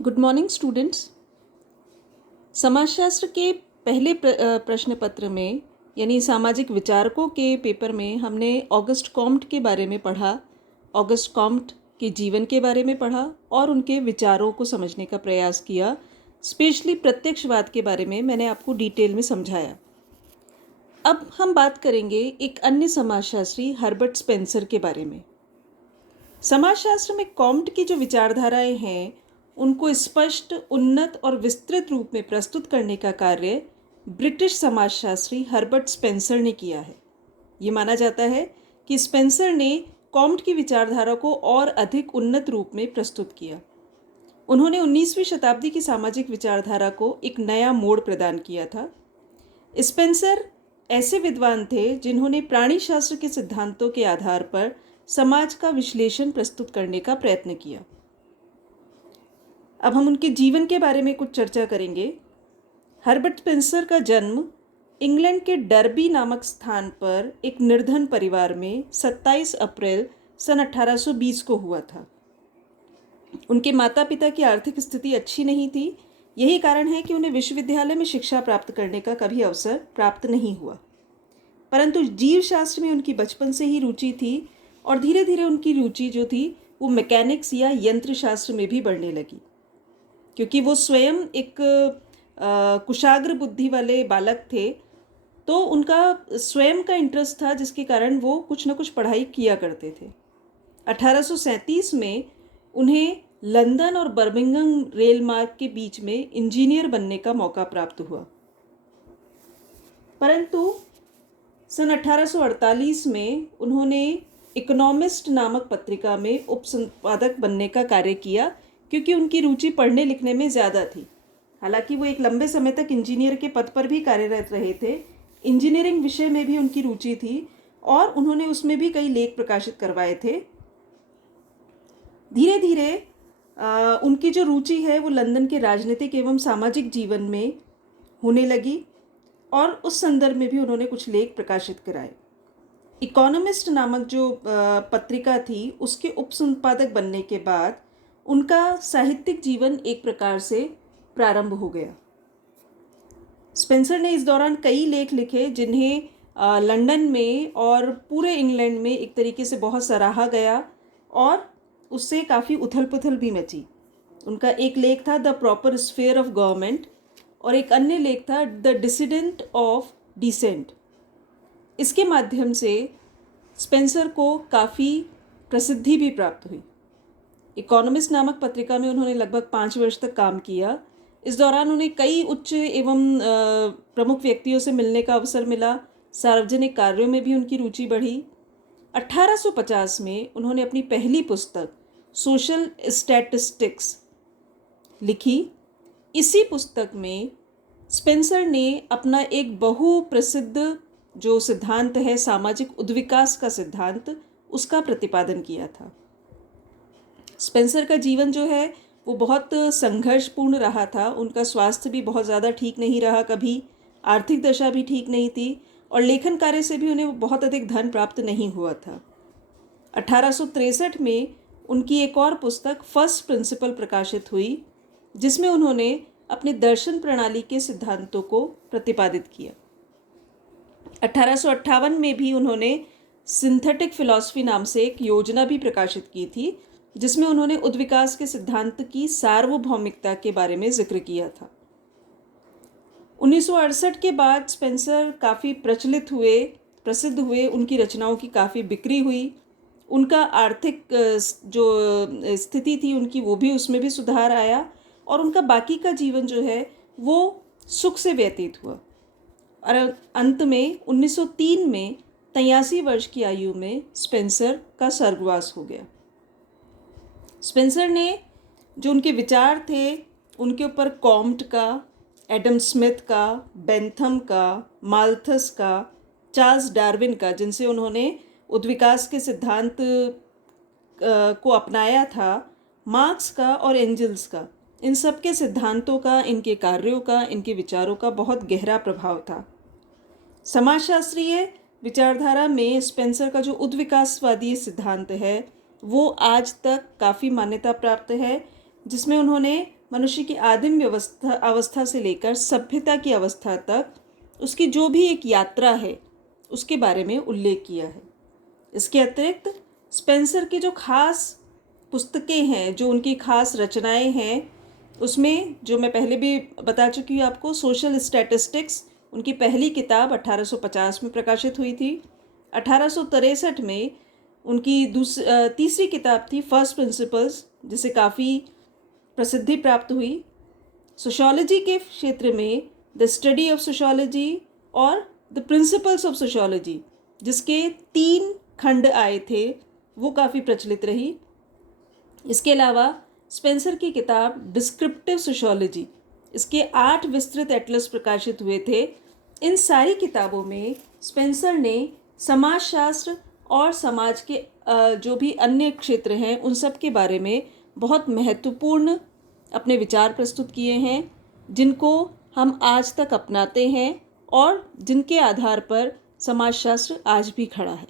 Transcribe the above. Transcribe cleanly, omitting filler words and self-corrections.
Good morning students. समाजशास्त्र के पहले प्रश्न पत्र में यानी सामाजिक विचारकों के पेपर में हमने ऑगस्ट कॉम्ट के बारे में पढ़ा। ऑगस्ट कॉम्ट के जीवन के बारे में पढ़ा और उनके विचारों को समझने का प्रयास किया। स्पेशली प्रत्यक्षवाद के बारे में मैंने आपको डिटेल में समझाया। अब हम बात करेंगे एक अन्य समाजशास्त्री हर्बर्ट स्पेंसर के बारे में। समाजशास्त्र में कॉम्ट की जो विचारधाराएं हैं उनको स्पष्ट, उन्नत और विस्तृत रूप में प्रस्तुत करने का कार्य ब्रिटिश समाजशास्त्री हर्बर्ट स्पेंसर ने किया है। ये माना जाता है कि स्पेंसर ने कॉम्ट की विचारधारा को और अधिक उन्नत रूप में प्रस्तुत किया। उन्होंने 19वीं शताब्दी की सामाजिक विचारधारा को एक नया मोड़ प्रदान किया था। स्पेंसर ऐसे विद्वान थे जिन्होंने प्राणी शास्त्र के सिद्धांतों के आधार पर समाज का विश्लेषण प्रस्तुत करने का प्रयत्न किया। अब हम उनके जीवन के बारे में कुछ चर्चा करेंगे। हर्बर्ट स्पेंसर का जन्म इंग्लैंड के डर्बी नामक स्थान पर एक निर्धन परिवार में 27 अप्रैल सन 1820 को हुआ था। उनके माता पिता की आर्थिक स्थिति अच्छी नहीं थी। यही कारण है कि उन्हें विश्वविद्यालय में शिक्षा प्राप्त करने का कभी अवसर प्राप्त नहीं हुआ। परंतु जीव शास्त्र में उनकी बचपन से ही रुचि थी और धीरे धीरे उनकी रुचि जो थी वो मैकेनिक्स या यंत्र शास्त्र में भी बढ़ने लगी। क्योंकि वो स्वयं एक कुशाग्र बुद्धि वाले बालक थे, तो उनका स्वयं का इंटरेस्ट था जिसके कारण वो कुछ न कुछ पढ़ाई किया करते थे। 1837 में उन्हें लंदन और बर्मिंघम रेल मार्ग के बीच में इंजीनियर बनने का मौका प्राप्त हुआ। परंतु सन 1848 में उन्होंने इकोनॉमिस्ट नामक पत्रिका में उपसंपादक बनने का कार्य किया, क्योंकि उनकी रुचि पढ़ने लिखने में ज़्यादा थी। हालांकि वो एक लंबे समय तक इंजीनियर के पद पर भी कार्यरत रहे थे। इंजीनियरिंग विषय में भी उनकी रुचि थी और उन्होंने उसमें भी कई लेख प्रकाशित करवाए थे। धीरे धीरे उनकी जो रुचि है वो लंदन के राजनीतिक एवं सामाजिक जीवन में होने लगी और उस संदर्भ में भी उन्होंने कुछ लेख प्रकाशित कराए। इकोनॉमिस्ट नामक जो पत्रिका थी उसके उपसंपादक बनने के बाद उनका साहित्यिक जीवन एक प्रकार से प्रारंभ हो गया। स्पेंसर ने इस दौरान कई लेख लिखे जिन्हें लंदन में और पूरे इंग्लैंड में एक तरीके से बहुत सराहा गया और उससे काफ़ी उथल पुथल भी मची। उनका एक लेख था the proper sphere of government और एक अन्य लेख था द डिसिडेंट ऑफ डिसेंट। इसके माध्यम से स्पेंसर को काफ़ी प्रसिद्धि भी प्राप्त हुई। इकोनॉमिस्ट नामक पत्रिका में उन्होंने लगभग 5 वर्ष तक काम किया। इस दौरान उन्हें कई उच्च एवं प्रमुख व्यक्तियों से मिलने का अवसर मिला। सार्वजनिक कार्यों में भी उनकी रुचि बढ़ी। 1850 में उन्होंने अपनी पहली पुस्तक सोशल स्टैटिस्टिक्स लिखी। इसी पुस्तक में स्पेंसर ने अपना एक बहुप्रसिद्ध जो सिद्धांत है सामाजिक उद्विकास का सिद्धांत, उसका प्रतिपादन किया था। स्पेंसर का जीवन जो है वो बहुत संघर्षपूर्ण रहा था। उनका स्वास्थ्य भी बहुत ज़्यादा ठीक नहीं रहा, कभी आर्थिक दशा भी ठीक नहीं थी और लेखन कार्य से भी उन्हें बहुत अधिक धन प्राप्त नहीं हुआ था। 1863 में उनकी एक और पुस्तक फर्स्ट प्रिंसिपल प्रकाशित हुई, जिसमें उन्होंने अपने दर्शन प्रणाली के सिद्धांतों को प्रतिपादित किया। 1858 में भी उन्होंने सिंथेटिक फिलॉसफी नाम से एक योजना भी प्रकाशित की थी, जिसमें उन्होंने उद्विकास के सिद्धांत की सार्वभौमिकता के बारे में जिक्र किया था। 1968 के बाद स्पेंसर काफ़ी प्रसिद्ध हुए। उनकी रचनाओं की काफ़ी बिक्री हुई। उनका आर्थिक जो स्थिति थी उनकी वो भी उसमें भी सुधार आया और उनका बाकी का जीवन जो है वो सुख से व्यतीत हुआ। और अंत में 1903 में 83 वर्ष की आयु में स्पेंसर का स्वर्गवास हो गया। स्पेंसर ने जो उनके विचार थे उनके ऊपर कॉम्ट का, एडम स्मिथ का, बेंथम का, माल्थस का, चार्ल्स डार्विन का, जिनसे उन्होंने उद्विकास के सिद्धांत को अपनाया था, मार्क्स का और एंजल्स का, इन सब के सिद्धांतों का, इनके कार्यों का, इनके विचारों का बहुत गहरा प्रभाव था। समाजशास्त्रीय विचारधारा में स्पेंसर का जो उद्विकासवादी सिद्धांत है वो आज तक काफ़ी मान्यता प्राप्त है, जिसमें उन्होंने मनुष्य की आदिम अवस्था से लेकर सभ्यता की अवस्था तक उसकी जो भी एक यात्रा है उसके बारे में उल्लेख किया है। इसके अतिरिक्त स्पेंसर की जो खास पुस्तकें हैं, जो उनकी खास रचनाएं हैं, उसमें जो मैं पहले भी बता चुकी हूँ आपको, सोशल स्टैटिस्टिक्स उनकी पहली किताब 1850 में प्रकाशित हुई थी। 1863 में उनकी तीसरी किताब थी फर्स्ट प्रिंसिपल्स, जिसे काफ़ी प्रसिद्धि प्राप्त हुई। सोशियोलॉजी के क्षेत्र में द स्टडी ऑफ सोशियोलॉजी और द प्रिंसिपल्स ऑफ सोशियोलॉजी, जिसके 3 खंड आए थे, वो काफ़ी प्रचलित रही। इसके अलावा स्पेंसर की किताब डिस्क्रिप्टिव सोशियोलॉजी, इसके 8 विस्तृत एटलस प्रकाशित हुए थे। इन सारी किताबों में स्पेंसर ने समाजशास्त्र और समाज के जो भी अन्य क्षेत्र हैं उन सब के बारे में बहुत महत्वपूर्ण अपने विचार प्रस्तुत किए हैं, जिनको हम आज तक अपनाते हैं और जिनके आधार पर समाजशास्त्र आज भी खड़ा है।